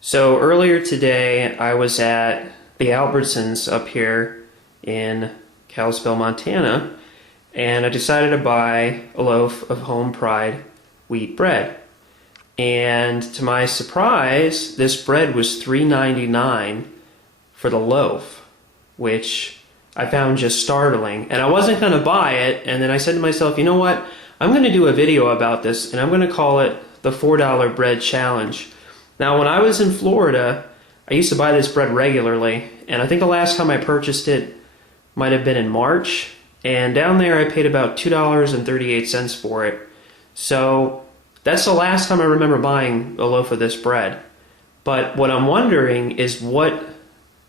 So earlier today, I was at the Albertsons up here in Kalispell, Montana, and I decided to buy a loaf of Home Pride wheat bread. And to my surprise, this bread was $3.99 for the loaf, which I found just startling. And I wasn't going to buy it, and then I said to myself, you know what? I'm going to do a video about this, and I'm going to call it the $4 Bread Challenge. Now, when I was in Florida, I used to buy this bread regularly, and I think the last time I purchased it might have been in March, and down there I paid about $2.38 for it. So that's the last time I remember buying a loaf of this bread. But what I'm wondering is what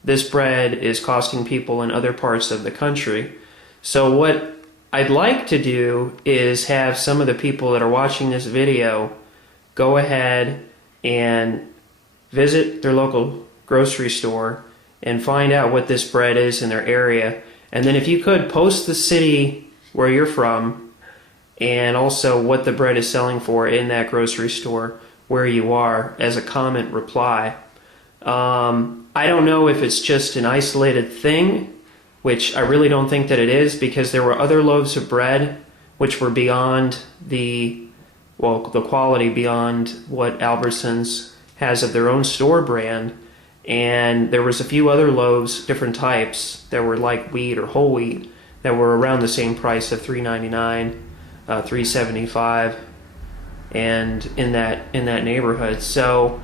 this bread is costing people in other parts of the country. So what I'd like to do is have some of the people that are watching this video go ahead and visit their local grocery store and find out what this bread is in their area. And then if you could, post the city where you're from and also what the bread is selling for in that grocery store where you are as a comment reply. I don't know if it's just an isolated thing, which I really don't think that it is, because there were other loaves of bread which were beyond the quality beyond what Albertsons has of their own store brand, and there was a few other loaves, different types, that were like wheat or whole wheat, that were around the same price of $3.99, $3.75, and in that neighborhood. So,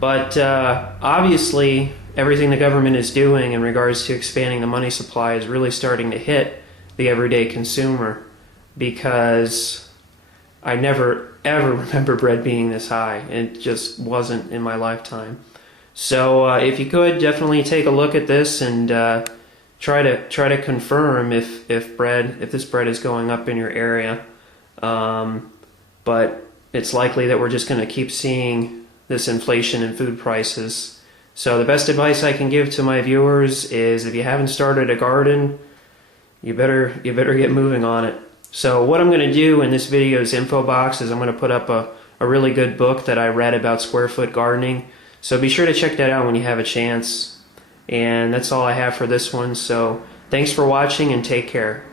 but obviously, everything the government is doing in regards to expanding the money supply is really starting to hit the everyday consumer, because I never ever remember bread being this high. It just wasn't in my lifetime. So if you could, definitely take a look at this and try to confirm if this bread is going up in your area. But it's likely that we're just going to keep seeing this inflation in food prices. So the best advice I can give to my viewers is, if you haven't started a garden, you better get moving on it. So what I'm going to do in this video's info box is I'm going to put up a really good book that I read about square foot gardening. So be sure to check that out when you have a chance. And that's all I have for this one. So thanks for watching and take care.